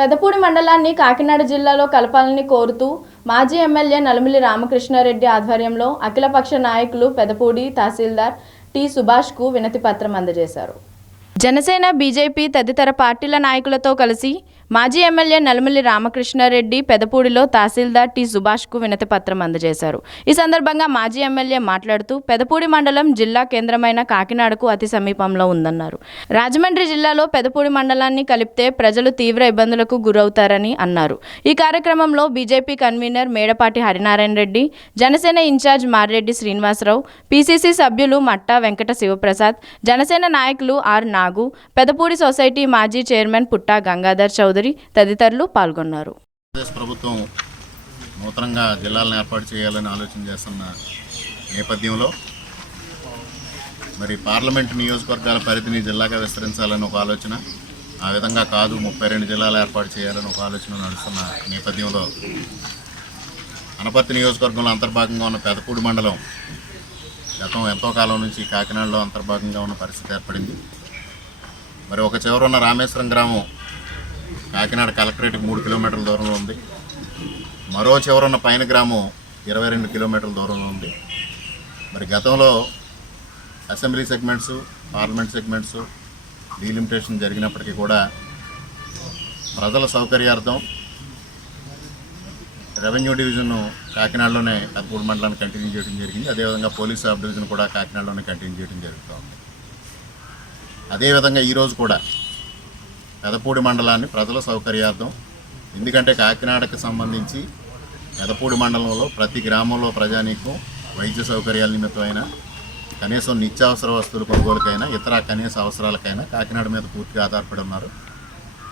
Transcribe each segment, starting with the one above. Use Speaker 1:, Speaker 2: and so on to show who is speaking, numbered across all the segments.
Speaker 1: పెదపూడి మండలాన్ని కాకినాడ జిల్లాలో కలపాలని కోరుతూ మాజీ ఎమ్మెల్యే నలుమిలి రామకృష్ణారెడ్డి ఆధ్వర్యంలో అఖిలపక్ష నాయకులు పెదపూడి తహసీల్దార్ టి సుభాష్కు వినతి పత్రం అందజేశారు. జనసేన బీజేపీ తదితర పార్టీల నాయకులతో కలిసి మాజీ ఎమ్మెల్యే నల్లమల్లి రామకృష్ణారెడ్డి పెదపూడిలో తహసీల్దార్ టి సుభాష్కు వినతి పత్రం అందజేశారు. ఈ సందర్భంగా మాజీ ఎమ్మెల్యే మాట్లాడుతూ పెదపూడి మండలం జిల్లా కేంద్రమైన కాకినాడకు అతి సమీపంలో ఉందన్నారు. రాజమండ్రి జిల్లాలో పెదపూడి మండలాన్ని కలిపితే ప్రజలు తీవ్ర ఇబ్బందులకు గురవుతారని అన్నారు. ఈ కార్యక్రమంలో BJP convener Medapati Harinarayana Reddy Janasena in charge Mareddy Srinivasarao PCC సభ్యులు మట్టా వెంకట శివప్రసాద్ జనసేన నాయకులు ఆర్ నాగు పెదపూడి సొసైటీ మాజీ చైర్మన్ పుట్టా గంగాధర్ చౌదరి తదితరులు పాల్గొన్నారు.
Speaker 2: ప్రభుత్వం నూతనంగా జిల్లాలను ఏర్పాటు చేయాలని ఆలోచన చేస్తున్న నేపథ్యంలో మరి పార్లమెంట్ నియోజకవర్గాల పరిధిని జిల్లాగా విస్తరించాలని ఒక ఆలోచన ఆ విధంగా కాదు ముప్పై రెండు జిల్లాలు ఏర్పాటు చేయాలని ఒక ఆలోచన నడుస్తున్న నేపథ్యంలో అనపర్తి నియోజకవర్గంలో అంతర్భాగంగా ఉన్న పెదపూడి మండలం గతం ఎంతో కాలం నుంచి కాకినాడలో అంతర్భాగంగా ఉన్న పరిస్థితి ఏర్పడింది. మరి ఒక చివర ఉన్న రామేశ్వరం గ్రామం కాకినాడ కలెక్టరేట్కి మూడు కిలోమీటర్ల దూరంలో ఉంది. మరో చివరున్న పైన గ్రామం ఇరవై రెండు కిలోమీటర్ల దూరంలో ఉంది. మరి గతంలో assembly segments parliament segments delimitation జరిగినప్పటికీ కూడా ప్రజల సౌకర్యార్థం రెవెన్యూ డివిజన్ కాకినాడలోనే పెద్దపూడి మండలాన్ని కంటిన్యూ చేయడం జరిగింది. అదేవిధంగా పోలీస్ సబ్ డివిజన్ కూడా కాకినాడలోనే కంటిన్యూ చేయడం జరుగుతూ ఉంది అదేవిధంగా ఈరోజు కూడా పెదపూడి మండలాన్ని ప్రజల సౌకర్యార్థం. ఎందుకంటే కాకినాడకు సంబంధించి పెదపూడి మండలంలో ప్రతి గ్రామంలో ప్రజానీకం వైద్య సౌకర్యాల నిమిత్తమైన కనీసం నిత్యావసర వస్తువుల కొనుగోలుకైనా ఇతర కనీస అవసరాలకైనా కాకినాడ మీద పూర్తిగా ఆధారపడి ఉన్నారు.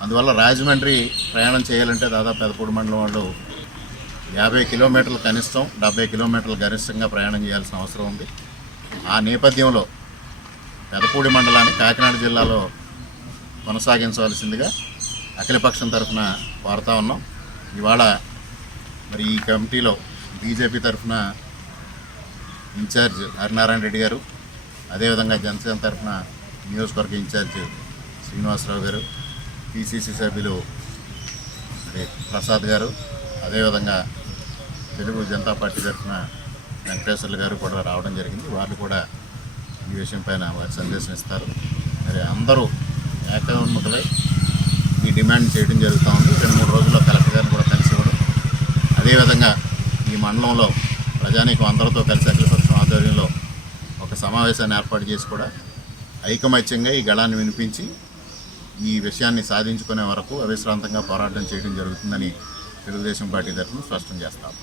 Speaker 2: అందువల్ల రాజమండ్రి ప్రయాణం చేయాలంటే దాదాపు పెదపూడి మండలం వాళ్ళు యాభై కిలోమీటర్లు కనిష్టం డెబ్బై కిలోమీటర్లు గరిష్టంగా ప్రయాణం చేయాల్సిన అవసరం ఉంది. ఆ నేపథ్యంలో పెదపూడి మండలాన్ని కాకినాడ జిల్లాలో కొనసాగించవలసిందిగా అఖిలపక్షం తరఫున కోరుతా ఉన్నాం. ఇవాళ మరి ఈ కమిటీలో బీజేపీ తరఫున ఇన్ఛార్జ్ హరినారాయణ రెడ్డి గారు అదేవిధంగా జనసేన తరఫున నియోజకవర్గ ఇన్ఛార్జ్ శ్రీనివాసరావు గారు పిసిసి సభ్యులు ప్రసాద్ గారు అదేవిధంగా తెలుగు జనతా పార్టీ తరఫున వెంకటేశ్వర్లు గారు కూడా రావడం జరిగింది. వాళ్ళు కూడా ఈ విషయం పైన వారి సందేశం ఇస్తారు. మరి అందరూ ఏకోన్ముఖులై ఈ డిమాండ్ చేయడం జరుగుతూ ఉంది రెండు మూడు రోజుల్లో కలెక్టర్ గారిని కూడా కలిసి ఇవ్వడం. అదేవిధంగా ఈ మండలంలో ప్రజానీకం అందరితో కలిసి అఖిలపక్షం ఆధ్వర్యంలో ఒక సమావేశాన్ని ఏర్పాటు చేసి కూడా ఐకమత్యంగా ఈ గళాన్ని వినిపించి ఈ విషయాన్ని సాధించుకునే వరకు అవిశ్రాంతంగా పోరాటం చేయడం జరుగుతుందని తెలుగుదేశం పార్టీ తరఫున స్పష్టం చేస్తాం.